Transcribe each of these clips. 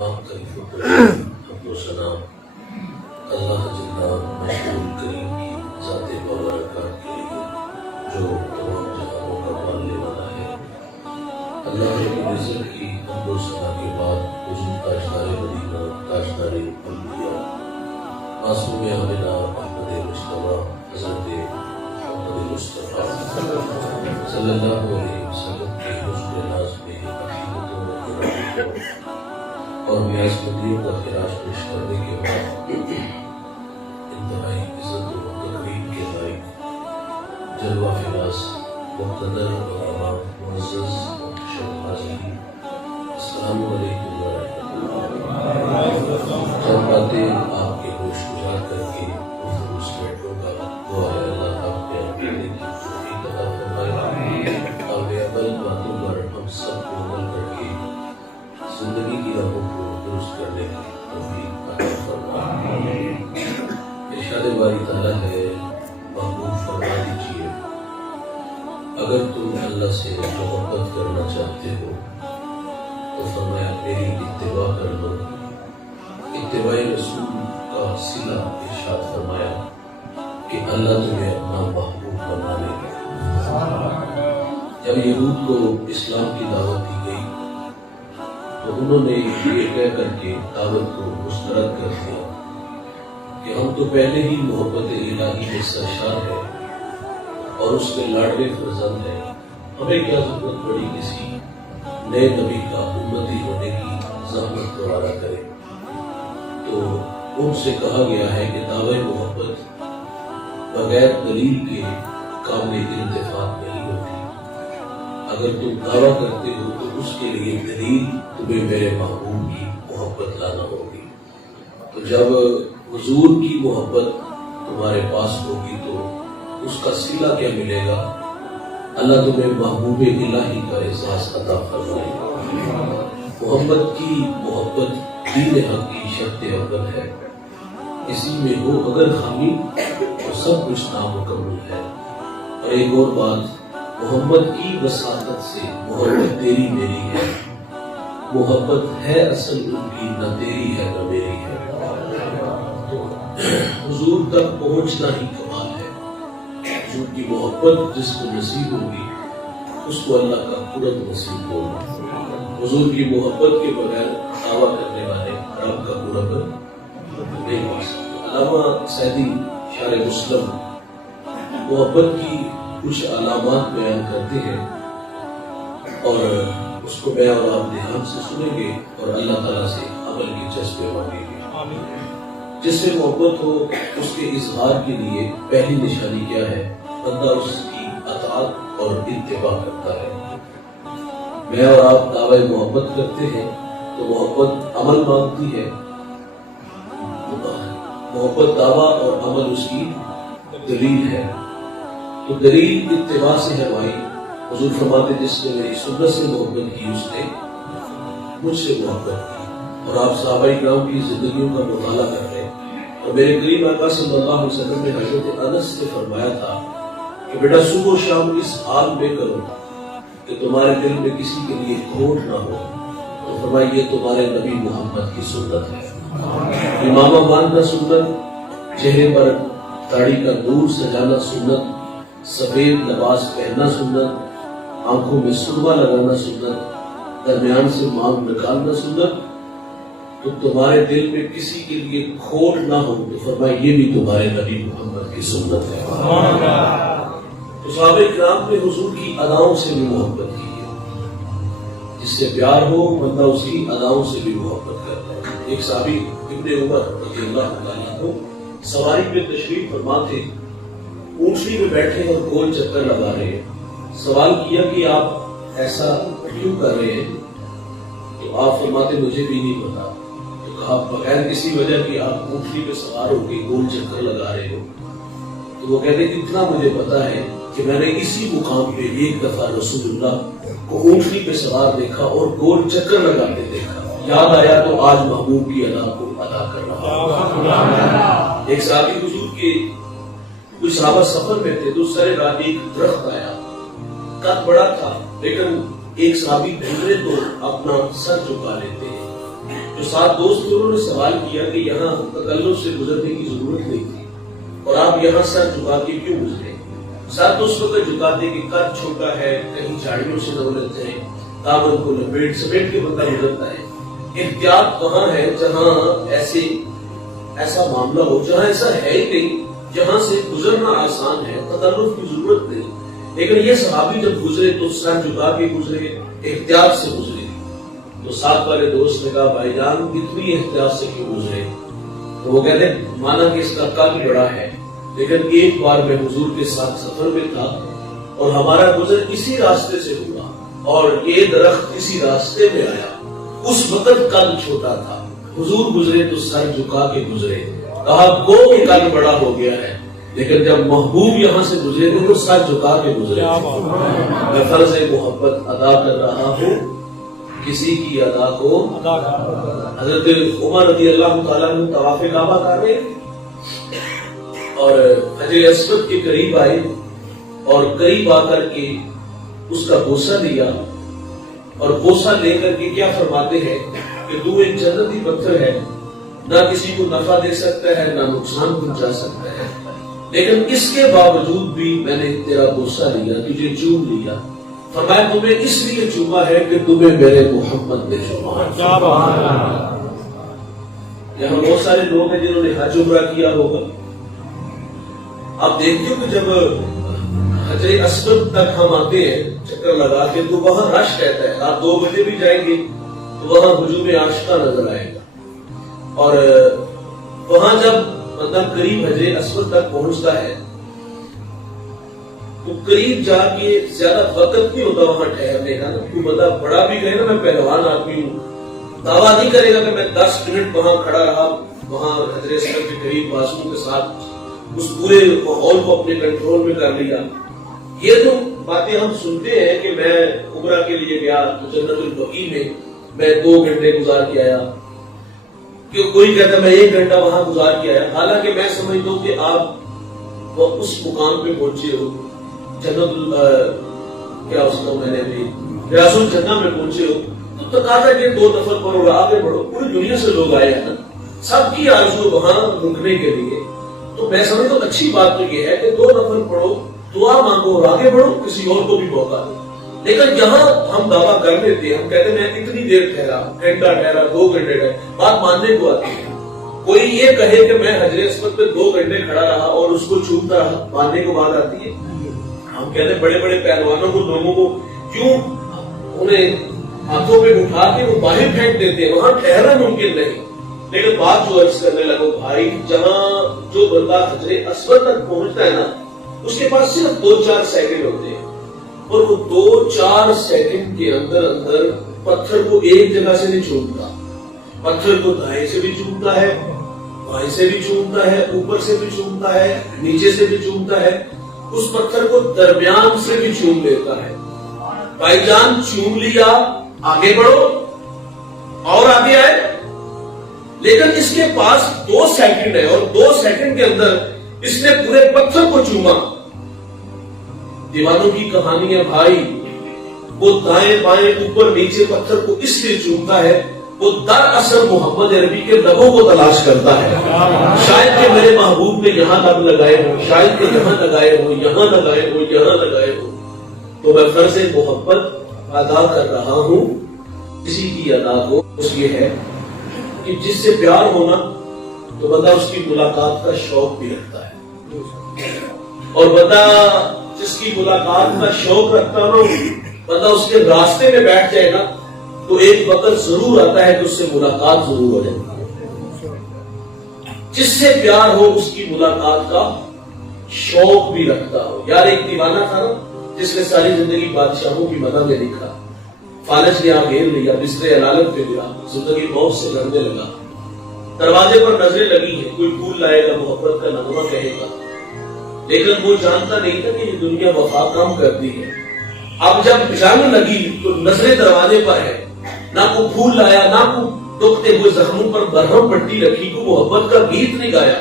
تعریف و حمد و ثنا اللہ جل مشہور کریم کی ذات بابرکات کے لیے جو تمام جہانوں کا پالنے والا ہے۔ اللہ رب العزت کی حمد و ثنا کے بعد حضور تاجدار مدینہ، تاجدار انبیاء، معصوم آمنہ احمد مصطفیٰ حضرت محمد مصطفیٰ صلی اللہ علیہ وسلم کے حسن ناز میں عقیدتوں و ارادتوں اور نیاز مندیوں کا خراج پیش کرنے کے بعد انتہائی عزت و تکریم کے لائق جلوہ فراز مقتدر اور امام معزز شب حاضرین، السلام علیکم ورحمۃ اللہ۔ چند باتیں آپ کے گوش گزار کر کے گفتگو کا دعا ہے اللہ آپ کے عقیدے کی توفیق عطا فرمائے اور بے عمل باتوں پر ہم سب کو عمل کر کے زندگی کی راہوں کو درست کرنے کی توفیق عطا فرمائے۔ ارشاد باری تعالیٰ ہے، محبوب فرما دیجیے اگر تم اللہ سے محبت کرنا چاہتے ہو تو فرمایا میری اتباع کر لو۔ اتباع رسول کا صلہ ارشاد فرمایا کہ اللہ تمہیں اپنا محبوب بنا لے گا۔ جب یہود کو اسلام کی دعوت دی گئی تو انہوں نے یہ کہہ کر کے دعوت کو مسترد کر دیا کہ ہم تو پہلے ہی محبت الہی میں سرشار ہیں اور اس کے لاڈلے فرزند ہیں، ہمیں کیا ضرورت پڑی کسی نئے نبی کا امتی ہونے کی زحمت گوارا کرے۔ تو ان سے کہا گیا ہے کہ دعوی محبت بغیر دلیل کے قابل انتفاق نہیں ہوتی۔ اگر تم دعویٰ کرتے ہو تو اس کے لیے دلیل تمہیں میرے محبوب کی محبت لانا ہوگی۔ تو جب حضور کی محبت تمہارے پاس ہوگی تو اس کا صلہ کیا ملے گا؟ اللہ تمہیں محبوب الہی کا احساس عطا فرمائے گا۔ محمد کی محبت دین حق کی شرط اول ہے، اسی میں ہو اگر خامی تو سب کچھ نامکمل ہے۔ اور ایک اور بات، محمد کی وساطت سے محبت تیری میری ہے، محبت ہے اصل ان کی نہ تیری ہے نہ میری ہے۔ تو حضور تک پہنچنا ہی کمال ہے۔ حضور کی محبت جس کو نصیب ہوگی اس کو اللہ کا قرب نصیب ہوگا۔ حضور کی محبت کے بغیر دعویٰ کرنے والے رب کا قرب نہیں پا سکتے۔ علامہ سعدی شارح مسلم محبت کی کچھ علامات بیان کرتے ہیں اور اس کو میں اور آپ دھیان سے سنیں گے اور اللہ تعالیٰ سے عمل کی جذبے مانگیں گے۔ جس سے محبت ہو اس کے اظہار کے لیے پہلی نشانی کیا ہے؟ بندہ اس کی اطاعت اور اتباع کرتا ہے۔ میں اور آپ دعوی محبت کرتے ہیں تو محبت عمل مانگتی ہے۔ محبت دعویٰ اور عمل اس کی دلیل ہے۔ تو دلیل اتباع سے ہے بھائی۔ حضور فرماتے جس نے میری سنت سے محبت کی اس نے مجھ سے محبت کی۔ اور آپ صحابہ کرام کی زندگیوں کا مطالعہ کر رہے ہیں اور میرے کریم آقا صلی اللہ علیہ وسلم نے حضرت انس سے فرمایا تھا کہ بیٹا صبح و شام اس حال میں کرو کہ تمہارے دل میں کسی کے لیے کھوٹ نہ ہو۔ تو فرمایا یہ تمہارے نبی محمد کی سنت ہے۔ امامہ باندھنا سنت، چہرے پر داڑھی کا نور سجانا سنت، سفید لباس پہننا سنت، آنکھوں میں سرما لگانا سنت، درمیان سے مانگ نکالنا سنت۔ تو تمہارے دل میں کسی کے لیے کھوٹ نہ ہو تو فرمایا یہ بھی تمہارے نبی محمد کی سنت ہے۔ تو صحابہ کرام نے حضور کی اداؤں سے بھی محبت کی ہے۔ جس سے پیار ہو بندہ اس کی اداؤں سے بھی محبت کرتا ہے۔ ایک صحابی ابن عمر رضی اللہ تعالیٰ عنہ سواری پہ تشریف فرما تھے، اونٹنی میں بیٹھے اور گول چکر لگا رہے ہیں۔ سوال کیا کہ آپ ایسا کیوں کر رہے ہیں؟ تو آپ فرماتے مجھے بھی نہیں پتا۔ تو کہا بغیر کسی وجہ کی آپ اونٹنی پہ سوار ہو کے گول چکر لگا رہے ہو؟ تو وہ کہتے اتنا مجھے پتا ہے کہ میں نے اسی مقام پہ ایک دفعہ رسول اللہ کو اونٹنی پہ سوار دیکھا اور گول چکر لگاتے دیکھا، یاد آیا تو آج محبوب کی ادا کو ادا کر رہا ہوں۔ ایک صحابی حضور کے کچھ صحابہ سفر میں تھے تو سر راہ ایک درخت آیا، قد بڑا تھا لیکن ایک صحابی گزرے تو اپنا سر جھکا لیتے ہیں، جو 7 دوست تھے انہوں نے سوال کیا کہ یہاں تکلف سے گزرنے کی ضرورت نہیں تھی اور آپ یہاں سر جھکا کے کیوں گزرے؟ 7 دوستوں کا جھکاتے کہ قد چھوٹا ہے، کہیں جھاڑیوں سے نہ الجھ جائے، دامن کو لپیٹ سمیٹ کے بندہ گزرتا ہے۔ احتیاط وہاں ہے جہاں ایسا معاملہ ہو، جہاں ایسا ہے ہی نہیں، جہاں سے گزرنا آسان ہے، تکلف کی ضرورت نہیں۔ لیکن یہ صحابی جب گزرے تو سر جھکا کے گزرے، احتیاط سے گزرے۔ تو ساتھ والے دوست نے کہا بھائی جان اتنی احتیاط سے کیوں گزرے؟ تو وہ کہتے مانا کہ اس کا قد بڑا ہے، لیکن ایک بار میں حضور کے ساتھ سفر میں تھا اور ہمارا گزر اسی راستے سے ہوا اور یہ درخت اسی راستے میں آیا، اس وقت قد چھوٹا تھا، حضور گزرے تو سر جھکا کے گزرے۔ کہا گو کہ قد بڑا ہو گیا ہے، لیکن جب محبوب یہاں سے گزرے تھے تو سر جھکا کے گزرے۔ میں فرض محبت ادا کر رہا ہوں، کسی کی ادا کو حضرت عمر رضی اللہ تعالیٰ عنہ طواف کعبہ کر رہے اور حجر اسود کے قریب آئے اور قریب آ کر کے اس کا بوسہ لیا اور بوسہ لے کر کے کیا فرماتے ہیں کہ تو ایک جنتی پتھر ہے، نہ کسی کو نفع دے سکتا ہے نہ نقصان پہنچا سکتا ہے، لیکن اس کے باوجود بھی میں نے تیرا بوسہ لیا، تجھے چوم لیا۔ فرمایا تمہیں اس لیے چوما ہے کہ تمہیں میرے محمد نے چوما ہے۔ یہاں بہت سارے لوگ ہیں جنہوں نے حج عمرہ کیا ہوگا، آپ دیکھتے ہو کہ جب حجر اسود تک ہم آتے ہیں چکر لگا کے تو وہاں رش رہتا ہے، آپ 2 بجے بھی جائیں گے تو وہاں ہجوم عاشقہ نظر آئے گا، اور وہاں جب بندہ قریب حجر اسود تک پہنچتا ہے تو قریب جا کے زیادہ وقت نہیں ہوتا وہاں ٹھہرنے کا، کوئی بندہ بڑا بھی کہے نا میں پہلوان آدمی ہوں، دعویٰ نہیں کرے گا کہ میں 10 منٹ وہاں کھڑا رہا، وہاں حجر اسود کے قریب بازوؤں کے ساتھ اس پورے ماحول کو اپنے کنٹرول میں کر لیا۔ یہ تو باتیں ہم سنتے ہیں کہ میں عمرہ کے لیے گیا تو جنت البقیع میں 2 گھنٹے گزار کے آیا، کہ کوئی کہتا ہے میں 1 گھنٹہ وہاں گزار کے آیا، حالانکہ میں سمجھتا ہوں کہ آپ اس مقام پہ پہنچے ہو، جنت کیا اس کو میں نے بھی ریاض الجنہ میں پہنچے ہو، تو تقاضا کہ 2 نفر پڑھو اور آگے بڑھو، پوری دنیا سے لوگ آئے ہیں نا، سب کی آرزو وہاں رکنے کے لیے، تو میں سمجھتا ہوں اچھی بات تو یہ ہے کہ 2 نفر پڑھو، دعا مانگو اور آگے بڑھو، کسی اور کو بھی موقع دو۔ لیکن یہاں ہم دعویٰ کر لیتے ہیں، ہم کہتے ہیں میں اتنی دیر ٹھہرا، گھنٹہ ٹھہرا، 2 گھنٹے ٹھہرا، بات ماننے کو آتی ہے۔ کوئی یہ کہے کہ میں حجر اسود پہ 2 گھنٹے کھڑا رہا اور اس کو چومتا رہا، ماننے کو بات آتی ہے؟ ہم کہتے ہیں بڑے بڑے پہلوانوں کو، لوگوں کو کیوں انہیں ہاتھوں پہ اٹھا کے وہ باہر پھینک دیتے ہیں، وہاں ٹھہرنا ممکن نہیں۔ لیکن بات جو عرض کرنے لگو بھائی، جہاں جو بندہ حجر اسود تک پہنچتا ہے نا، اس کے پاس صرف 2-4 سیکنڈ ہوتے ہیں، اور وہ 2-4 سیکنڈ کے اندر پتھر کو ایک جگہ سے نہیں چومتا، پتھر کو دائیں سے بھی چومتا ہے، بائیں سے بھی چومتا ہے، اوپر سے بھی چومتا ہے، نیچے سے بھی چومتا ہے، اس پتھر کو درمیان سے بھی چوم لیتا ہے۔ بھائی جان چوم لیا، آگے بڑھو اور آگے آئے، لیکن اس کے پاس 2 سیکنڈ ہے اور 2 سیکنڈ کے اندر اس نے پورے پتھر کو چوما۔ دیوانوں کی کہانی ہے بھائی، وہ دائیں بائیں اوپر نیچے پتھر کو اس لیے چومتا ہے، وہ دراصل محمد عربی کے لبوں کو تلاش کرتا ہے، شاید کہ میرے محبوب نے یہاں لب لگائے ہو، شاید کہ یہاں لگائے ہو، یہاں لگائے ہو، یہاں لگائے ہو۔ تو میں فرض محبت ادا کر رہا ہوں، کسی کی ادا کو، اس یہ ہے کہ جس سے پیار ہونا تو بندہ اس کی ملاقات کا شوق بھی رکھتا ہے، اور بندہ جس کی ملاقات کا شوق رکھتا ہو، بندہ اس کے راستے میں بیٹھ جائے نا تو ایک وقت ضرور آتا ہے کہ اس سے ملاقات ضرور ہو جائے۔ جس سے پیار ہو اس کی ملاقات کا شوق بھی رکھتا ہو۔ یار ایک دیوانہ تھا نا جس نے ساری زندگی بادشاہوں کی مدح میں لکھا، فالج نے گھیر لیا، بستر علالت پہ گیا، زندگی موت سے لڑنے لگا، دروازے پر نظریں لگی ہیں، کوئی پھول لائے گا، محبت کا نغمہ کہے گا، لیکن وہ جانتا نہیں تھا کہ یہ دنیا وفا کام کرتی ہے۔ اب جب جنگ لگی تو نظریں دروازے پر ہے، نہ کو پھول لایا، نہ کو دکھتے ہوئے زخموں پر برہم پٹی رکھی، کو محبت کا گیت نہیں گایا،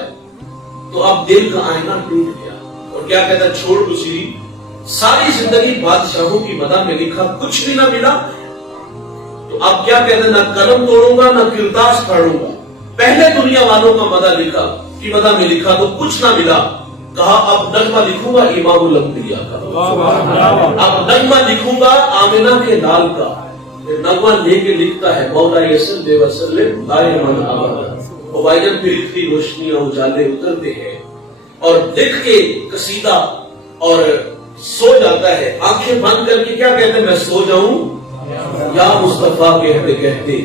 تو اب دل کا آئینہ ٹوٹ گیا اور کیا کہتا ہے، چھوڑ گزری ساری زندگی بادشاہوں کی مدح میں لکھا، کچھ بھی نہ ملا، تو اب کیا کہتے ہیں، نہ قلم توڑوں گا نہ کرتاس پھاڑوں گا. پہلے دنیا والوں کا مدح لکھا کی مدح میں لکھا تو کچھ نہ ملا. کہا اب نغمہ لکھوں گا امام الانبیاء کا، اب نغمہ لکھوں گا آمنہ کے لال کا. نغمہ لے کے لکھتا ہے مولا صلی اللہ علیہ وسلم دائماً ابدا. بھائی جان پھر اتنی روشنیاں اجالے اترتے ہیں اور لکھ کے قصیدہ اور سو جاتا ہے. آنکھیں بند کر کے کیا کہتے ہیں، میں سو جاؤں یا مصطفیٰ کہتے کہتے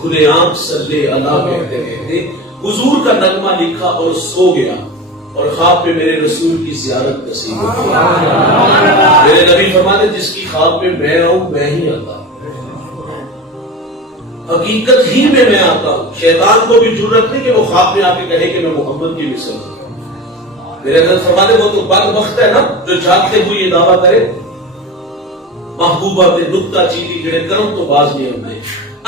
کھلے عام صلی اللہ کہتے کہتے حضور کا نغمہ لکھا اور سو گیا. اور خواب پہ میرے رسول کی زیارت نصیب ہوئی. میرے نبی فرماتے جس کی خواب میں میں آؤں میں ہی آتا ہوں، حقیقت ہی میں آتا ہوں. شیطان کو بھی جرأت نہیں کہ وہ خواب میں آ کے کہے کہ میں محمد کی مثل ہوں. میرے حضرت فرماتے وہ تو بدبخت ہے نا جو جاگتے ہوئے یہ دعویٰ کرے محبوبہ تے نکتہ چیتی جڑے کرم تو باز نہیں ہوندے.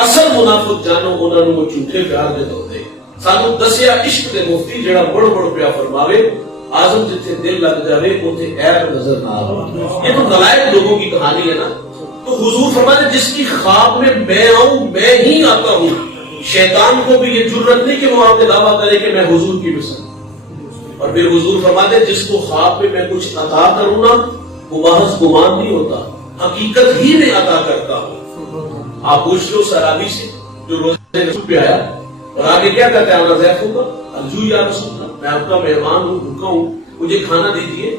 اصل منافق جانو انہاں نوں وہ جھوٹے پیار دے ہوندے. سانو دسیا عشق دے مفتی جڑا بڑ بڑ پیا فرماوے آزم جتھے دل لگ جاوے اوتھے عیب نظر نہ آوے. یہ تو نالائق لوگوں کی کہانی ہے نا. تو حضور فرماتے جس کی خواب میں آؤں میں ہی آتا ہوں. شیطان کو بھی یہ جرأت نہیں کہ وہ آپ کے دعویٰ کرے کہ میں حضور کی مثل. اور پھر حضور فرماتے جس کو خواب میں کچھ عطا کروں نا وہ محض گمان نہیں ہوتا، حقیقت ہی میں عطا کرتا ہوں. آپ پوچھ لو صحابی سے جو روزے رسول پہ آیا اور آگے کیا کہتا ہے، ضیف ہوگا الجو یا رسول اللہ، میں آپ کا مہمان ہوں، بھوکا ہوں، مجھے کھانا دیجیے.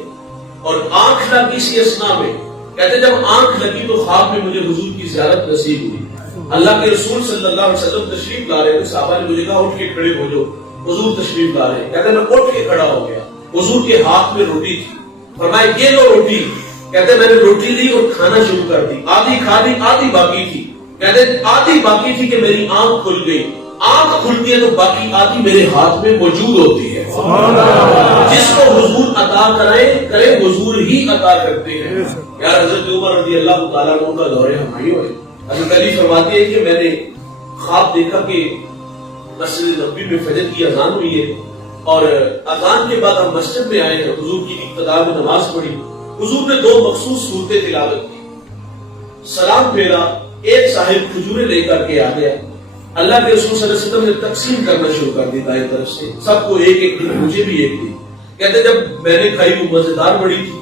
اور آنکھ لگی اسی اسنا میں، کہتے جب آنکھ لگی تو خواب میں مجھے حضور کی زیارت نصیب ہوئی. اللہ کے رسول صلی اللہ علیہ وسلم تشریف لا رہے تھے. صحابہ نے مجھے کہا اٹھ کے کھڑے ہو جاؤ، حضور تشریف لا رہے. کہتے میں اٹھ کے کھڑا ہو گیا. حضور کے ہاتھ میں روٹی تھی. فرمایا یہ لو روٹی. کہتے میں نے روٹی لی اور کھانا شروع کر دی. آدھی کھا لی، آدھی باقی تھی. کہتے آدھی باقی تھی کہ میری آنکھ کھل گئی. آنکھ کھلتی ہے تو باقی آدھی میرے ہاتھ میں موجود ہوتی ہے. جس کو حضور عطا کرے حضور ہی عطا کرتے ہیں. یار حضرت عمر رضی اللہ تعالیٰ عنہ کا دور ہماری ہوئے. حضرت علی فرماتے ہیں کہ میں نے خواب دیکھا کہ مسجد نبوی میں فجر کی اذان ہوئی ہے اور اذان کے بعد ہم مسجد میں آئے ہیں. حضور کی ابتدا میں نماز پڑھی. حضور نے دو مخصوص صورتیں تلاوت کی. سلام پھیرا، ایک صاحب کھجورے لے کر کے آ گیا. اللہ کے رسول صلی اللہ علیہ وسلم نے تقسیم کرنا شروع کر دی دائیں طرف سے. سب کو ایک ایک دی، مجھے بھی ایک دی. کہتے جب میں نے کھائی وہ مزیدار بڑی تھی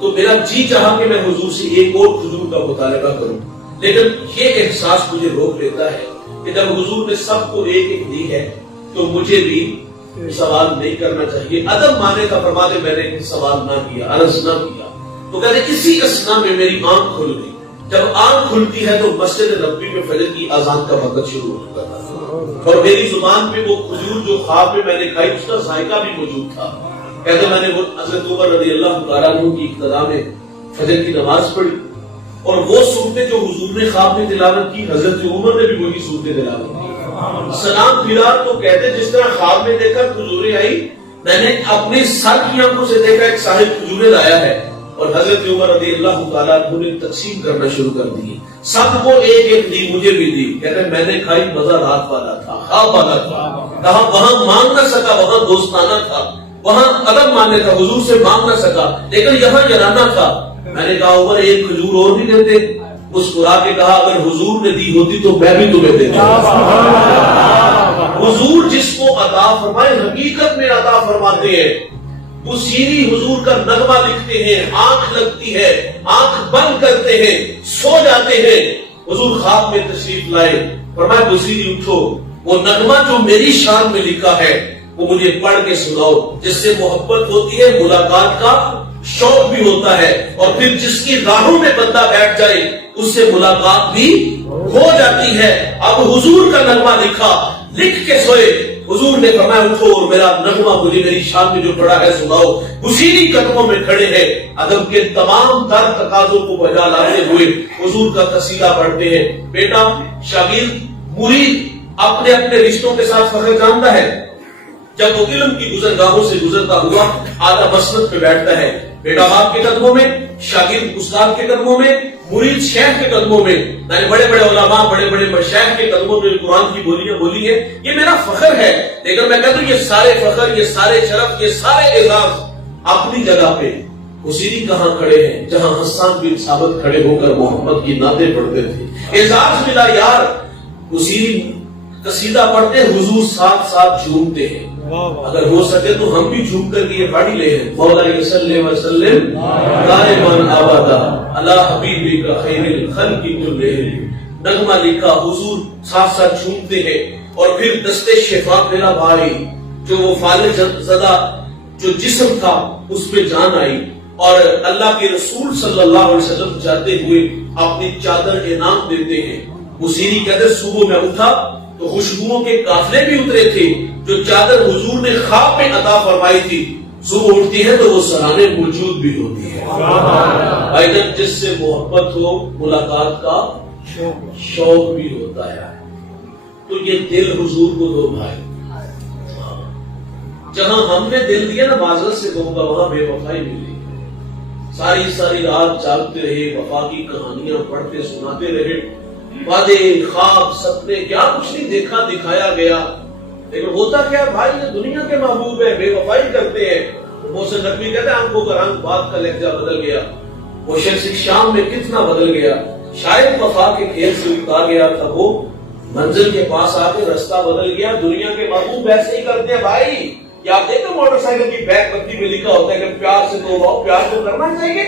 تو میرا جی چاہا کہ میں حضور سے ایک اور کھجور کا مطالبہ کروں. لیکن یہ احساس مجھے روک لیتا ہے کہ جب حضور نے سب کو ایک ایک دی ہے تو مجھے بھی سوال نہیں کرنا چاہیے. ادب مانے کا فرماتے میں نے سوال نہ کیا، عرض نہ کیا. تو کہتے اسی اسنا میں میری آنکھ کھل گئی. جب آنکھ کھلتی ہے تو مسجد نبوی میں فجر کی اذان کا وقت شروع ہو چکا تھا اور میری زبان پہ وہ کھجور جو خواب میں نے کھائی اس کا ذائقہ بھی موجود تھا. کہتے میں نے وہ حضرت عمر رضی اللہ تعالیٰ عنہ کی ابتدا میں فجر کی نماز پڑھی اور وہ صورتیں جو حضور نے خواب میں تلاوت کی حضرت عمر نے بھی وہی صورتیں تلاوت کی. سلام پھیرا تو کہتے جس طرح خواب میں دیکھا کھجوریں آئی، میں نے اپنے سر کی آنکھوں سے دیکھا ایک صاحب کھجوریں لایا ہے اور حضرت عمر رضی اللہ تعالیٰ عنہ نے تقسیم کرنا شروع کر دی. سب کو ایک ایک دی، مجھے بھی دی. کہتے میں نے کھائی، مزہ رات والا تھا، خواب والا تھا. کہا وہاں مانگ نہ سکا، وہاں دوستانہ تھا، وہاں ادب ماننے تھا، حضور سے مانگ نہ سکا، لیکن یہاں یارانہ تھا. میں نے کہا عمر ایک کھجور اور بھی دیتے. مسکرا کے کہا اگر حضور نے دی ہوتی تو میں بھی تمہیں دیتا. حضور جس کو عطا فرمائے حقیقت میں عطا فرماتے ہیں. وہ سیری حضور کا نغمہ لکھتے ہیں، آنکھ لگتی ہے، آنکھ بند کرتے ہیں، سو جاتے ہیں. حضور خواب میں تشریف لائے، فرمایا بصیری اٹھو، وہ نغمہ جو میری شان میں لکھا ہے وہ مجھے پڑھ کے سناؤ. جس سے محبت ہوتی ہے ملاقات کا شوق بھی ہوتا ہے اور پھر جس کی راہوں میں بندہ بیٹھ جائے اس سے ملاقات بھی ہو جاتی ہے. اب حضور کا نغمہ لکھا، لکھ کے سوئے. حضور نے فرمایا اٹھو اور میرا نغمہ مجھے میری شان میں جو پڑا ہے سناؤ. بصیری قدموں میں کھڑے ہیں، ادب کے تمام تر تقاضوں کو بجا لاتے ہوئے حضور کا قصیدہ پڑھتے ہیں. بیٹا شاگرد مرید اپنے اپنے رشتوں کے ساتھ فخر جانتا ہے. جب وہ علم کی گزرگاہوں سے گزرتا ہوا آدھا مسند پہ بیٹھتا ہے. بیٹا باپ کے قدموں میں، شاگرد استاد کے قدموں میں، مرید شیخ کے قدموں میں. میں نے بڑے بڑے علماء، بڑے بڑے مشائخ کے قدموں میں قرآن کی بولیاں بولی ہیں. یہ میرا فخر ہے. لیکن میں کہتا ہوں یہ سارے فخر، یہ سارے شرف، یہ سارے اعزاز اپنی جگہ پہ حسینی کہاں کھڑے ہیں جہاں حسان بن ثابت کھڑے ہو کر محمد کی نعتیں پڑھتے تھے. اعزاز ملا یار. حسینی قصیدہ پڑھتے حضور ساتھ ساتھ جھومتے ہیں. اگر ہو سکے تو ہم بھی جھوم کر یہ پڑھ لے ہیں. مولا صلی وسلم دائما ابدا علی حبیبک خیر الخلق کلہم. نغمہ لکھا, حضور ساتھ ساتھ جھومتے ہیں. اور پھر دستے شفا پھیلا بھائی, جو وہ فالج زدہ جو جسم تھا اس پہ جان آئی. اور اللہ کے رسول صلی اللہ علیہ وسلم جاتے ہوئے اپنی چادر انعام دیتے ہیں. حسینی کہتے صبح میں اٹھا تو خوشبوؤں کے قافلے بھی اترے تھے جو چادر حضور نے خواب میں عطا فرمائی تھی. صبح اٹھتی ہے تو وہ سرانے موجود بھی ہوتی ہے. بھائی جب جس سے محبت ہو ملاقات کا شوق بھی ہوتا ہے. تو یہ دل حضور کو دو بھائی. جہاں ہم نے دل دیا نا معذرت سے کہوں گا وہاں بے وفائی ملی. ساری رات جاگتے رہے, وفا کی کہانیاں پڑھتے سناتے رہے, وعدے خواب سپنے کیا کچھ نہیں دیکھا دکھایا گیا. لیکن ہوتا کیا بھائی, یہ دنیا کے محبوب ہے, بے وفائی کرتے ہیں. محسن نقوی کہتے ہیں آنکھوں کا رنگ بات کا لہجہ بدل گیا. وہ شخص شام میں کتنا بدل گیا. شاید وفا کے کھیل سے اتار گیا تھا وہ, منزل کے پاس آ کے رستہ بدل گیا. دنیا کے محبوب ایسے ہی کرتے ہیں بھائی. یا آپ دیکھیں موٹر سائیکل کی بیک پتی میں لکھا ہوتا ہے کہ پیار سے تو رہو, پیار تو کرنا چاہیے.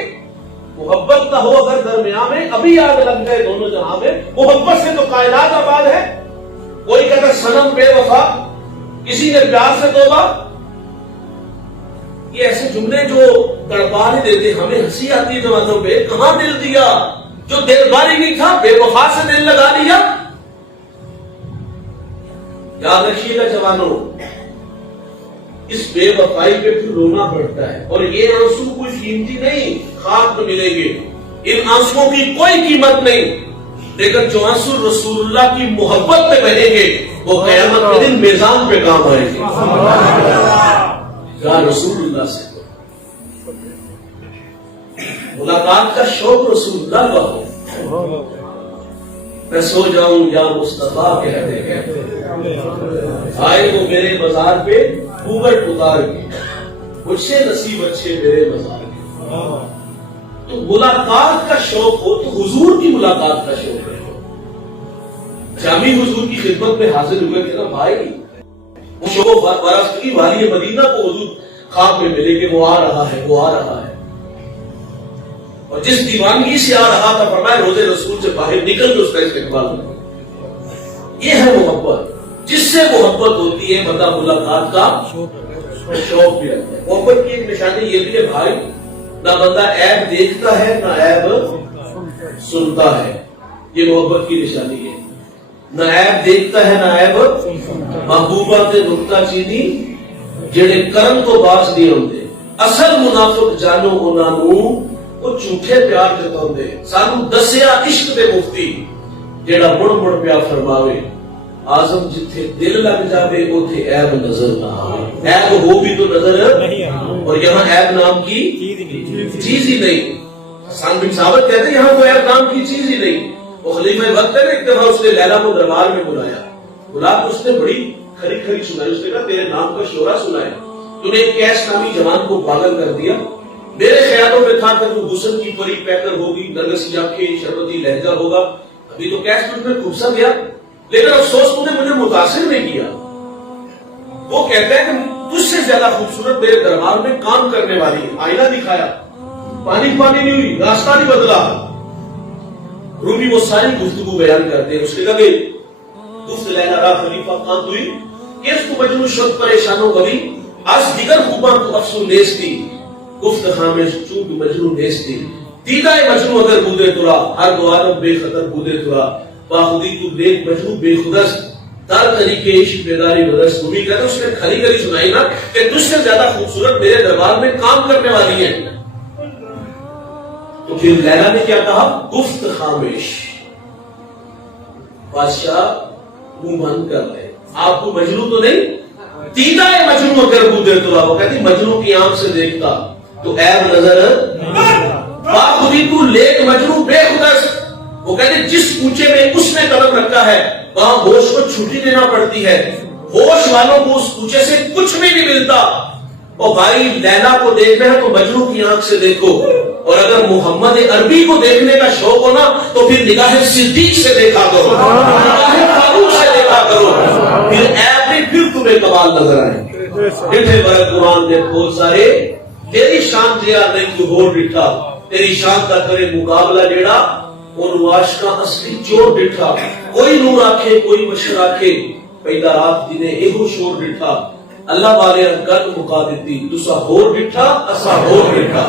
محبت نہ ہو اگر درمیان میں ابھی آگ لگ گئے دونوں جہاں میں. محبت سے تو کائنات آباد ہے. کوئی کہتا صنم بے وفا, کسی نے پیار سے توبہ. یہ ایسے جملے جو تڑپا نہیں دیتے, ہمیں ہنسی آتی ہے جوانوں پہ. کہاں دل دیا جو دل باری نہیں تھا, بے وفا سے دل لگا لیا. یاد رکھیے گا جوانوں, اس بے وفائی پہ پھر رونا پڑتا ہے. اور یہ آنسو کوئی قیمتی نہیں, خاک میں ملیں گے. ان آنسوؤں کی کوئی قیمت نہیں. لیکن جو آنسو رسول اللہ کی محبت پہ بہیں گے وہ قیامت کے دن میزان پہ کام آئیں گے. یا رسول اللہ سے ملاقات کا شوق رسول اللہ کا ہو. میں سو جاؤں یا مصطفیٰ کہتے کہتے آئے تو میرے بازار پہ گھونگھٹ اتار کے, مجھ سے نصیب اچھے میرے بازار کے. تو ملاقات کا شوق ہو تو حضور کی ملاقات کا شوق ہے. جامی حضور کی خدمت میں حاضر ہوئے کہ نا بھائی, وہ شوق وارث کی والی مدینہ کو حضور خواب میں ملے کہ وہ آ رہا ہے, وہ آ رہا ہے. اور جس دیوانگی سے آ رہا تھا فرمایا روزے رسول سے باہر نکل تو اس کا استقبال کرو. یہ ہے محبت. جس سے محبت ہوتی ہے بندہ ملاقات کا شوق بھی رکھتا ہے. محبت کی ایک نشانی یہ بھی ہے بھائی, نہ بندہ عیب دیکھتا ہے نہ عیب سنتا ہے. یہ محبت کی نشانی ہے. نہ عیب دیکھتا ہے نہ عیب. محبوبہ تے نکتہ چینی جڑے کرم تو باز نہیں ہوتے. اصل منافق جانو انہاں نوں وہ جھوٹے پیار جتاؤندے. سانو دسیا عشق دے مفتی جیڑا مڑ مڑ پیار فرماوے. آزم جتھے دل لگ جاوے اوتھے عیب نظر نہ آوے. عیب ہو بھی تو نظر نہیں, اور یہاں عیب نام کی چیز ہی نہیں. حسان بن ثابت کہتے ہیں یہاں تو عیب نام کی چیز ہی نہیں. وہ خلیفہ وقت ہے نا, ایک دفعہ اس نے لیلا کو دربار میں بلایا. بلا تو اس نے بڑی کھری کھری سنائی. اس نے کہا تیرے نام کا شورا سنا ہے, تو نے ایک کیش نامی جوان کو پاگل کر دیا. میرے خیالوں میں تھا کہ وہ حسن کی پری پیکر ہوگی, نرگسی آنکھیں, شربتی لہجہ ہوگا. ابھی تو کیش تجھ میں کھپسا گیا, لیکن افسوس تم نے مجھے متاثر نہیں کیا. وہ کہتا ہے کہ تجھ سے زیادہ خوبصورت میرے دربار میں کام کرنے والی ہے. آئینہ دکھایا, پانی نہیں ہوئی, راستہ نہیں بدلا. رومی وہ ساری گفتگو بیان کرتے ہیں. اس نے کہا کہ گفت لینا را خلیفہ خان دوئی کیس تو مجنون شد پریشانوں کبھی از دیگر خوبان تو افسون نیستی. گفت خامش چونک مجنون نیستی. دیدہ مجنون اگر بودے ترا ہر دو عالم بے خطر بودے ترا. باخودی تو نیک مجنون بے خودست در طریقے عشق بیداری بدست. رومی کہتے اس نے کھری کھری سنائی نا کہ تجھ سے زیادہ خوبصورت میرے دربار میں کام کرنے والی ہے. تو پھر لیلا نے کیا کہا, گفت خامش. بادشاہ منہ بند کر لے, آپ کو مجنون تو نہیں. دیدہ مجنون اگر بودے ترا, وہ کہتی مجنون کی آنکھ سے دیکھتا تو عیب نظر. باخودی تو لیک مجنون بے خودست. وہ کہتے جس اونچے میں اس نے قدم رکھا ہے وہاں ہوش کو چھٹی دینا پڑتی ہے. ہوش والوں کو اس اونچے سے کچھ بھی نہیں ملتا. اور بھائی لیلا کو دیکھنا ہے تو مجنوں کی آنکھ سے دیکھو، اور اگر محمد عربی کو دیکھنے کا شوق ہو نا تو پھر نگاہ صدیق سے دیکھا کرو، نگاہ فاروق سے دیکھا کرو، پھر ایپ میں پھر تمہیں کمال نظر آئے گے۔ ڈٹھے برا قرآن نے بہت سارے تیری شان دیا نہیں تو ہو ڈٹھا، تیری شان کا کرے مقابلہ جیڑا اور واش کا اصلی چور ڈٹھا، کوئی نور آکھے کوئی بشر آکھے پیدا رات جنہیں ایہو شور ڈٹھا، اللہ والے گل مکا دیتی تسا ہور ڈٹھا اسا ہور ڈٹھا۔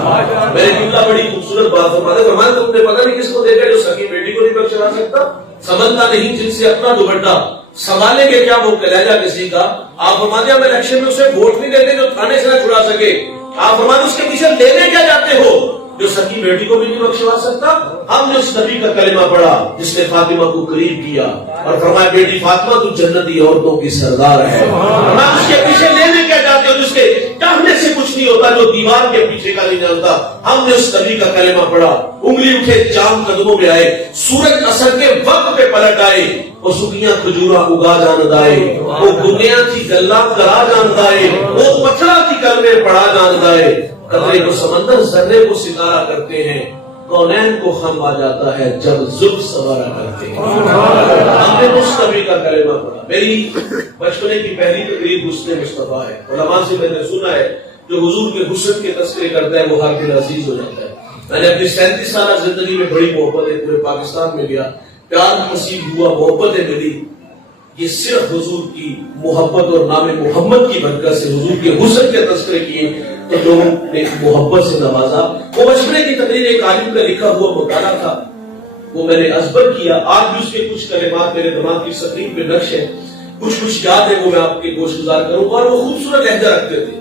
میرے قبلہ بڑی خوبصورت بات فرماتے، فرمایا تم نے پتہ نہیں کس کو دیکھا جو سکی بیٹی کو نہیں بخشوا سکتا، سنبھلتا نہیں جن سے اپنا دوپٹہ، سنبھالیں گے کیا وہ کلیجہ کسی کا۔ آپ فرماتے ہیں ہم الیکشن میں اسے ووٹ نہیں دیتے جو تھانے سے نہ چھڑا سکے، آپ فرماتے اس کے پیچھے لینے کیا جاتے ہو جو سکی بیٹی کو بھی نہیں بخشوا سکتا۔ ہم نے اس نبی کا کلمہ پڑھا جس نے فاطمہ کو قریب کیا اور فرمایا بیٹی فاطمہ تو جنتی عورتوں کی سردار ہے، فرمایا اس کے پیچھے لینے کیا جاتے ہو جس کے چاہنے سے کچھ نہیں ہوتا جو دیوار کے پیچھے کا نہیں جانتا۔ ہم نے اس نبی کا کلمہ پڑھا، انگلی اٹھے چاند قدموں میں آئے، سورج اثر کے وقت پہ پلٹ آئے، وہ سکیاں کھجورا اگا جاند آئے، وہ دنیا کی گلا کرا جاند آئے، وہ پتھرا کی کلمے پڑھا جاند آئے، قطرے کو سمندر ذرے کو ستارہ کرتے ہیں، کونین کو خم آ جاتا ہے جب زلف سوارا کرتے ہیں۔ ہم نے اس نبی کا کلمہ پڑھا۔ میری بچپنے کی پہلی تقریر حسن مصطفیٰ ہے، علماء سے میں نے سنا ہے جو حضور کے حسن کے تذکرے کرتا ہے وہ ہر دل عزیز ہو جاتا ہے۔ میں نے اپنی 37 سالہ زندگی میں بڑی محبتیں پورے پاکستان میں گیا، پیار نصیب ہوا، محبتیں ملی، یہ صرف حضور کی محبت اور نام محمد کی برکت سے حضور کے حسن کے تذکرے کیے تو لوگوں نے محبت سے نوازا۔ وہ بچپنے کی تقریر ایک عالم کا لکھا ہوا مطالعہ تھا، وہ میں نے ازبر کیا، آج بھی اس کے کچھ کلمات میرے دماغ کی سکرین پہ نقش ہے، کچھ یاد ہے وہ میں آپ کے گوش گزار کروں گا۔ اور وہ خوبصورت لہجہ رکھتے تھے،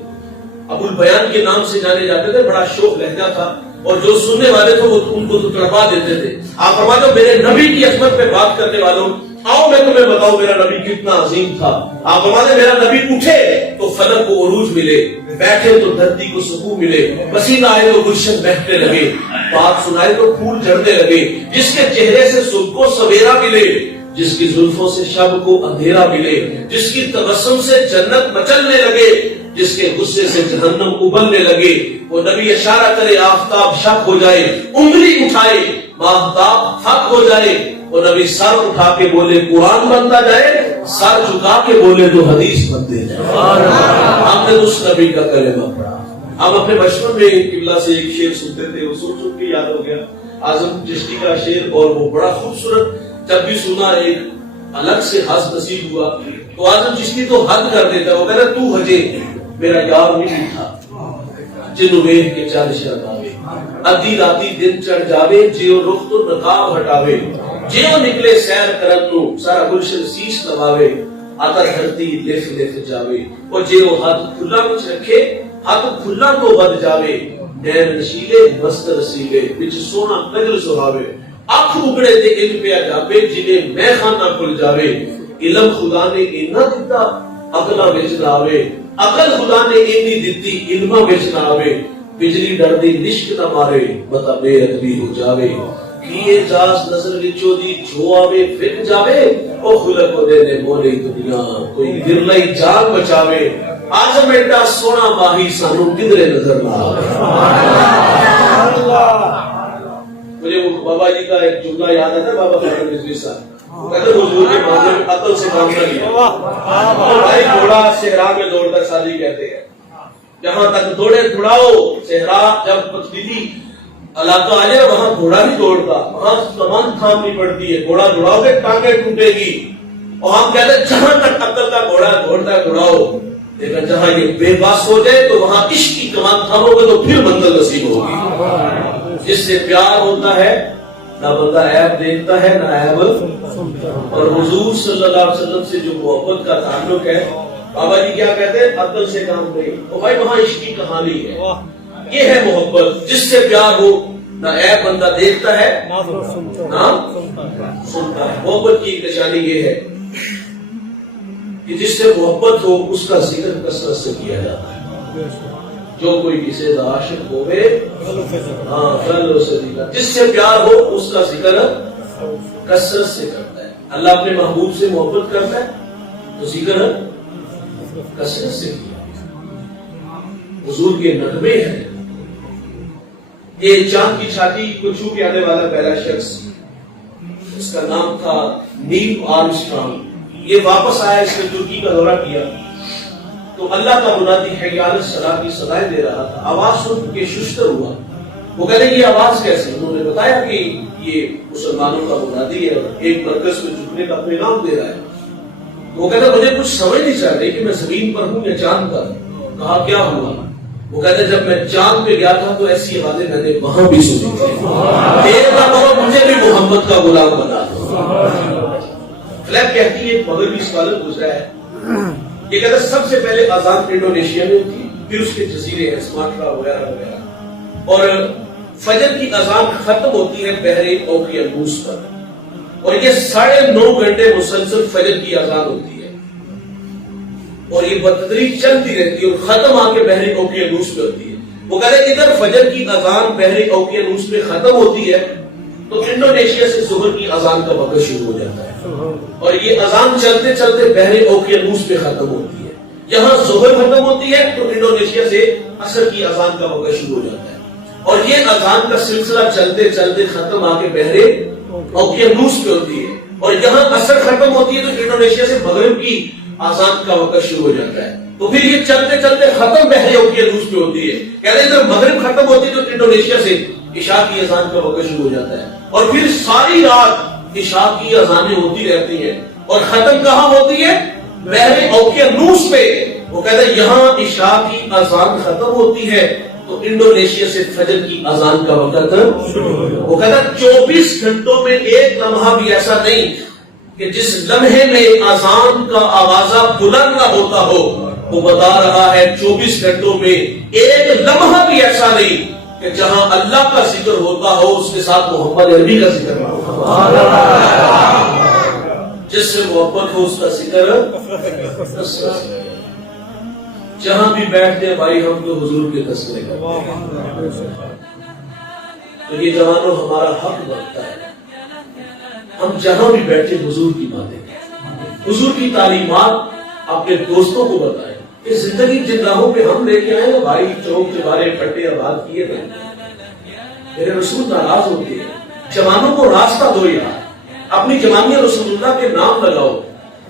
ابو البیان کے نام سے جانے جاتے تھے، بڑا شوق لہجہ تھا اور جو سننے والے تھے وہ ان کو تو تڑپا دیتے تھے۔ آپ فرماتے ہو میرے نبی کی عظمت پہ بات کرنے والوں آؤ میں تمہیں بتاؤں میرا نبی کتنا عظیم تھا۔ آپ فرماتے میرا نبی اٹھے تو فلک کو عروج ملے، بیٹھے تو دھرتی کو سکون ملے، پسینہ آئے تو گلشن بہتے لگے، بات سنائے تو پھول جھڑنے لگے، جس کے چہرے سے صبح کو سویرا ملے، جس کی زلفوں سے شب کو اندھیرا ملے، جس کی تبسم سے جنت مچلنے لگے، جس کے غصے سے جہنم ابلنے لگے، وہ نبی اشارہ کرے آفتاب شک ہو جائے، انگلی اٹھائے ماہتاب حق ہو جائے، وہ نبی سر اٹھا کے بولے قرآن بنتا جائے، سر جھکا کے بولے تو حدیث بنتے جائے۔ ہم نے اس نبی کا کلمہ پڑھا۔ ہم اپنے بچپن میں قبلہ سے ایک شعر سنتے تھے، وہ سن سن کے یاد ہو گیا، اعظم چشتی کا شعر، اور وہ بڑا خوبصورت، جب بھی سنا ایک الگ سے حظ نصیب ہوا تو اعظم چشتی تو حد کر دیتا، وہ کہتا تو ہجے میرا یار نہیں تھا جنو ویہ کے چل شرماوے، ادھی راتی دن چڑھ جاوے، جیو رخ تو نقاب ہٹاوے، جیو نکلے سیر کرن نو سارا گلشن سیس نواوے، آتا دھرتی لف لف جاوے، اور جیو ہاتھ کھلا وچ رکھے ہاتھ کھلا تو بد جاوے، نین نشیلے مست رسیلے وچ سونا قدر سہاوے، اکھ اگڑے تے علم پیا جاوے، جنہیں میں خانہ کھل جاوے، علم خدا نے اینا دیتا عقلہ وچ نہ آوے، عقل خدا نے اینی دیتی علمہ وچ نہ آوے، بجلی ڈردی نشک نہ مارے بتا بے ادبی ہو جاوے، کیے جاس نظر وچوں دی جو آوے فک جاوے، او خلق کو دے دے مولے دنیا کوئی گرلائی جان بچاوے، آزم ایڈا سونا ماہی سانو کدرے نظر نہ آوے۔ مجھے وہ بابا جی کا ایک جملہ یاد آتا ہے، بابا فرید رضوی صاحب کہتے حضور کے معاملے میں عقل سے کام نہ لیا، بھائی گھوڑا صحرا میں دوڑتا سازی کہتے ہیں، جہاں تک دوڑے دوڑاؤ، صحرا جب پتھریلی علاقہ آ جائے وہاں گھوڑا نہیں دوڑتا، وہاں کمان تھامنی پڑتی ہے، گھوڑا دوڑاؤ گے ٹانگیں ٹوٹے گی، اور ہم کہتے ہیں جہاں تک عقل کا گھوڑا دوڑتا ہے دوڑاؤ، لیکن جہاں یہ بے باس ہو جائے تو وہاں عشق کی کمان تھامو گے تو پھر منزل نصیب ہوگی۔ جس سے پیار ہوتا ہے نہ بندہ عیب دیکھتا ہے نہ عیب، اور حضور صلی اللہ علیہ وسلم سے جو محبت کا تعلق ہے، بابا جی کیا کہتے ہیں عقل سے کام نہیں، اور بھائی وہاں عشق کی کہانی ہے، یہ ہے محبت، جس سے پیار ہو نہ عیب بندہ دیکھتا ہے نہ سنتا ہے۔ محبت کی ایک نشانی یہ ہے کہ جس سے محبت ہو اس کا ذکر کثرت سے کیا جاتا ہے، جو کوئی کسی کا عاشق ہوئے جس سے پیار ہو اس کا ذکر کثرت سے کرتا ہے۔ اللہ اپنے محبوب سے محبت کرتا ہے تو ذکر کثرت سے کیا۔ حضور کے نغمے ہیں. یہ چاند کی چھاتی کو چھو کے آنے والا پہلا شخص، اس کا نام تھا نیل آرمسٹرانگ. یہ واپس آیا، اس نے ترکی کا دورہ کیا تو اللہ کا منادی حی علی الصلاۃ کی صدائیں دے رہا تھا. آواز سن کے ششتر ہوا. وہ کہتے ہیں یہ آواز کیسے؟ انہوں نے بتایا کہ یہ مسلمانوں کا منادی ہے اور ایک مرکز میں جھکنے کا پیغام دے رہا ہے. وہ کہتا ہے مجھے کچھ سمجھ نہیں چل رہی کہ میں زمین پر ہوں یا چاند پر. کہا کیا ہوا؟ وہ کہتے ہیں جب میں چاند پہ گیا تھا تو ایسی آوازیں میں نے وہاں بھی سنی تھی. دیر نہ کرو، مجھے بھی محمد کا غلام بنا دو. فلیپ کہتی ہے، ایک مغربی اسکالر گزرا ہے، یہ کہتا ہے سب سے پہلے اذان انڈونیشیا میں ہوتی ہے، پھر اس کے جزیرے ہیں سماٹرا وغیرہ وغیرہ، اور فجر کی اذان ختم ہوتی ہے بحر اوقیانوس پر، اور یہ 9.5 گھنٹے مسلسل فجر کی اذان ہوتی ہے اور یہ بتدریج چلتی رہتی ہے اور ختم آ کے بحر اوقیانوس پہ ہوتی ہے. وہ کہتے ہیں ادھر فجر کی اذان بحر اوقیانوس پہ ختم ہوتی ہے تو انڈونیشیا سے ظہر کی اذان کا وقت شروع ہو جاتا ہے اور یہ اذان چلتے چلتے بحر اوقیانوس پہ ختم ہوتی ہے. یہاں ظہر ختم ہوتی ہے تو انڈونیشیا سے عصر کی اذان کا وقت شروع ہو جاتا ہے اور یہ اذان کا سلسلہ چلتے چلتے ختم آ کے بحر اوقیانوس پہ ہوتی ہے اور یہاں عصر ختم ہوتی ہے تو انڈونیشیا سے مغرب کی اذان کا وقت شروع ہو جاتا ہے. تو پھر یہ چلتے چلتے ختم بحر اوقیانوس پہ ہوتی ہے. کہتے ہیں ادھر مغرب ختم ہوتی ہے تو انڈونیشیا سے عشاء کی اذان کا وقت شروع ہو جاتا ہے اور پھر ساری رات عشاء کی اذانیں ہوتی رہتی ہیں اور ختم کہاں ہوتی ہے؟ بحر اوقیانوس پہ. وہ کہتے ہیں یہاں عشاء کی اذان ختم ہوتی ہے تو انڈونیشیا سے فجر کی اذان کا وقت. وہ کہتا ہے 24 گھنٹوں میں ایک لمحہ بھی ایسا نہیں کہ جس لمحے میں اذان کا آوازہ بلند نہ ہوتا ہو. وہ بتا رہا ہے 24 گھنٹوں میں ایک لمحہ بھی ایسا نہیں کہ جہاں اللہ کا ذکر ہوتا ہو اس کے ساتھ محمد عربی کا ذکر نہ ہو. جس سے محبت ہو اس کا ذکر. جہاں بھی بیٹھتے ہیں بھائی ہم تو حضور کے تذکرے کرتے ہیں. تو یہ جوانوں ہمارا حق بنتا ہے ہم جہاں بھی بیٹھے حضور کی باتیں کریں، حضور کی تعلیمات اپنے دوستوں کو بتائیں. یہ زندگی جن راہوں پہ ہم لے کے آئے بھائی چوک چبارے پٹے آباد کیے گئے، میرے رسول ناراض ہوتے ہیں. جوانوں کو راستہ دو یار، اپنی جوانی رسول اللہ کے نام لگاؤ،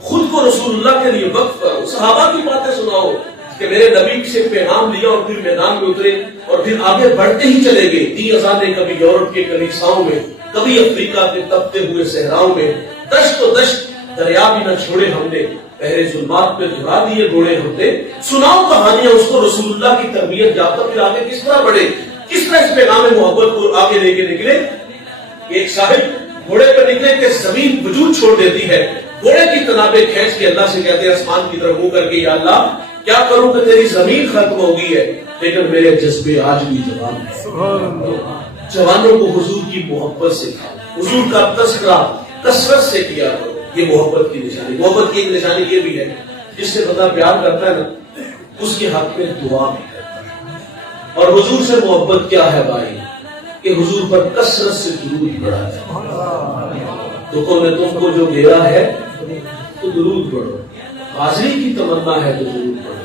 خود کو رسول اللہ کے لیے وقف کرو، صحابہ کی باتیں سناؤ کہ میرے نبی سے پیغام لیا اور پھر میدان میں اترے اور پھر آگے بڑھتے ہی چلے گئے. 10 اذانیں کبھی یورپ کے کنیساؤں میں، کبھی افریقہ کے تپتے ہوئے صحراؤں میں، دشت و دشت دریا بھی نہ چھوڑے ہم نے، پہرے ظلمات پہ جھڑا دیے گھوڑے ہم نے. سناؤ کہانیاں اس کو رسول اللہ کی تربیت یافتہ، پھر آگے کس طرح بڑھے، کس طرح اس پیغام محبت کو آگے لے کے نکلے. ایک صاحب گھوڑے پہ نکلے کہ زمین وجود چھوڑ دیتی ہے، گھوڑے کی تنابیں کھینچ کے اللہ سے کہتے ہیں آسمان کی طرف منہ کر کے یا اللہ کیا کروں کہ تیری زمین ختم ہو گئی ہے لیکن میرے جذبے آج بھی جوان ہیں. جوانوں کو حضور کی محبت سے کھاؤ، حضور کا تذکرہ کثرت سے کیا کرو. یہ محبت کی نشانی. محبت کی ایک نشانی یہ بھی ہے جس سے بندہ پیار کرتا ہے نا اس کے حق میں دعا بھی کرتا ہے. اور حضور سے محبت کیا ہے بھائی کہ حضور پر کثرت سے درود پڑھا ہے. دکھوں میں تم کو جو گھیرا ہے تو درود پڑھو، حاضری کی تمنا ہے تو درود پڑھو.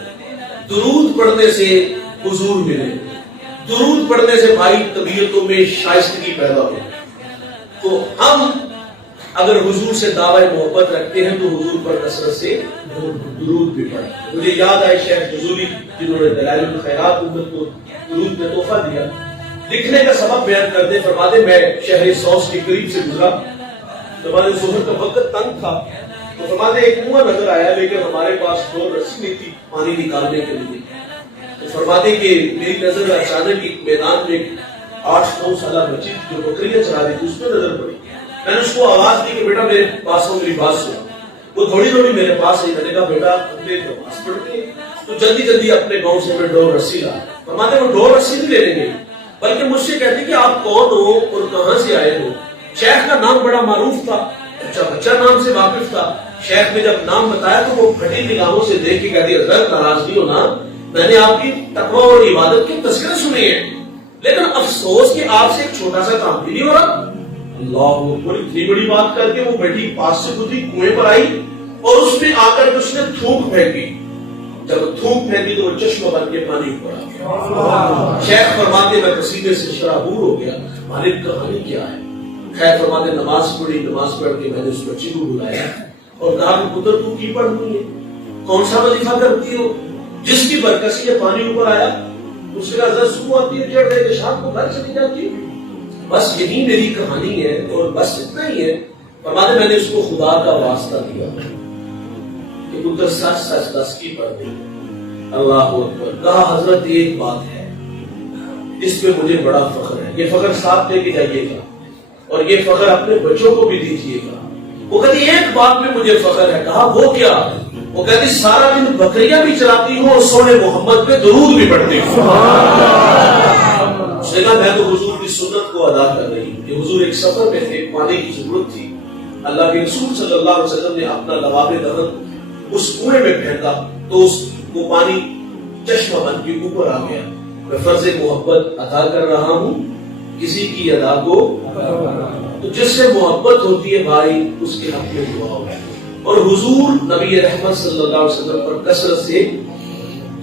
درود پڑھنے سے حضور ملے، درود پڑھنے سے بھائی طبیعتوں میں شائستگی پیدا ہو. تو ہم اگر حضور سے دعوی محبت رکھتے ہیں تو حضور پر کثرت سے درود بھی پڑھیں. مجھے یاد آئے شیخ جزوری جنہوں نے دلائل الخیرات امت کو درود میں تحفہ دیا، لکھنے کا سبب بیان کرتے فرماتے میں شہر سوس کے قریب سے گزرا، ہمارے ظہر کا وقت تنگ تھا تو فرماتے ایک کنواں نظر آیا لیکن ہمارے پاس دو رسی نہیں تھی پانی نکالنے کے لیے. تو فرماتے کہ میری نظر اچانک ایک میدان میں 8-9 سالہ بچی جو بکریاں چرا رہی تھی اس میں نظر پڑی. میں نے اس کو آواز دی کہ بیٹا میرے پاس ہو، میری بات سن. وہ تھوڑی تھوڑی میرے پاس آئی. میں نے کہا بیٹا ہم نے نماز پڑھتے ہیں تو جلدی جلدی اپنے گاؤں سے میں ڈور رسی لا. فرماتے وہ ڈور رسی نہیں لینے گئی بلکہ مجھ سے کہتی کہ آپ کون ہو اور کہاں سے آئے ہو. شیخ کا نام بڑا معروف تھا، بچہ نام سے واقف تھا. شیخ نے جب نام بتایا تو وہ پھٹی نگاہوں سے دیکھ کے کہتی حضرت ناراض نہیں ہونا، میں نے آپ کی تقویٰ اور عبادت کے تذکرے سنے ہیں لیکن افسوس کہ آپ سے ایک چھوٹا سا کام بھی نہیں ہو رہا. اللہ اکبر. اتنی بڑی بات کر کے وہ بیٹی پاس سے خود ہی کنویں پر آئی اور اس میں آ کر کے اس نے تھوک پھینکی. جب تھوک پھینکی تو وہ چشمہ بن کے پانی اوپر آ گیا. شیخ فرماتے میں قصیدے سے شرابور ہو گیا. مالک کہانی کیا ہے؟ خیر فرماتے نماز پڑھی, نماز پڑھ کے میں نے اس بچے کو بلایا اور کہا کہ پتر تو کی پڑھنی ہے, کون سا وظیفہ کرتی ہو جس کی برکت سے یہ پانی اوپر آیا؟ اس کے بعد صبح آتی ہے, چڑھ رہے شام کو گھر چلی جاتی ہے. بس یہی میری کہانی ہے اور بس اتنا ہی ہے. فرماتے میں نے اس کو خدا کا واسطہ دیا کہ پتر سچ سچ دس کی پڑھ دے. اللہ اکبر. کہا حضرت ایک بات ہے اس پہ مجھے بڑا فخر ہے, یہ فخر ساتھ لے کے جائیے گا اور یہ فخر اپنے بچوں کو بھی دیجیے گا. وہ کہتی ایک بات میں مجھے فخر ہے. کہا وہ کیا؟ وہ کہتی سارا دن بکریاں بھی چلاتی ہوں اور سونے محمد پہ درود بھی پڑھتی ہوں. اس نے کہا میں تو حضور کی سنت کو ادا کر رہی ہوں. کہ حضور ایک سفر میں تھے, پانی کی ضرورت تھی. اللہ کے رسول صلی اللہ علیہ وسلم نے اپنا لباب دہن اس کنویں میں پھینکا تو اس کو پانی چشمہ بن کے اوپر آ گیا. میں فرض محبت ادا کر رہا ہوں کسی کی ادا کو, تو جس سے محبت ہوتی ہے بھائی اس کے حق میں دعا ہو. اور حضور نبی رحمت صلی اللہ علیہ وسلم پر کثرت سے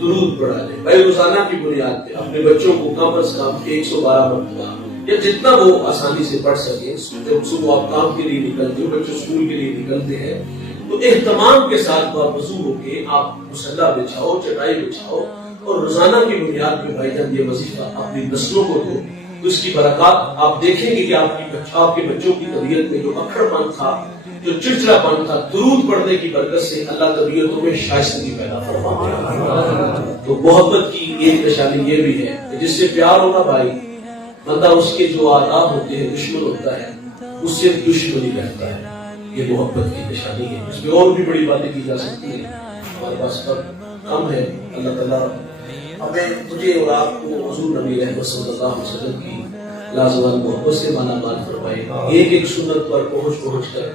درود پڑھا جائے. بھائی روزانہ کی بنیاد پہ اپنے بچوں کو کم از کم 112 مرتبہ یا جتنا وہ آسانی سے پڑھ سکے. جب صبح آپ کام کے لیے نکلتے ہو, بچے اسکول کے لیے نکلتے ہیں, تو اہتمام کے ساتھ وضو ہو کے آپ مصلی بچھاؤ, چٹائی بچھاؤ اور روزانہ کی بنیاد پہ بھائی جان یہ وظیفہ اپنی نسلوں کو دو. تو اس کی برکات آپ دیکھیں گے کہ آپ کے بچوں کی طبیعت میں جو اکھڑ پن تھا, جو چڑچڑا پن تھا, درود پڑھنے کی برکت سے اللہ طبیعتوں میں شائستگی پیدا فرماتا ہے. تو محبت کی ایک نشانی یہ بھی ہے کہ جس سے پیار ہونا بھائی, بندہ اس کے جو آداب ہوتے ہیں دشمن ہوتا ہے, اس سے دشمنی رہتا ہے. یہ محبت کی نشانی ہے. اس میں اور بھی بڑی باتیں کی جا سکتی ہیں, ہمارے پاس وقت کم ہے. اللہ تعالیٰ ہمیں مجھے اور آپ کو حضور نبی رحمت صلی اللہ علیہ وسلم کی لازوال محبت سے مالا مال فرمائے. ایک ایک سنت پر پہنچ کر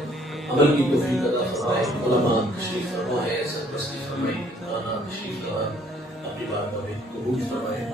عمل کی توفیق عطا فرمائے. علماء تشریف فرما ہے, سرپرستی فرمائے, تشریف فرما اپنی بات میں قبول فرمائے.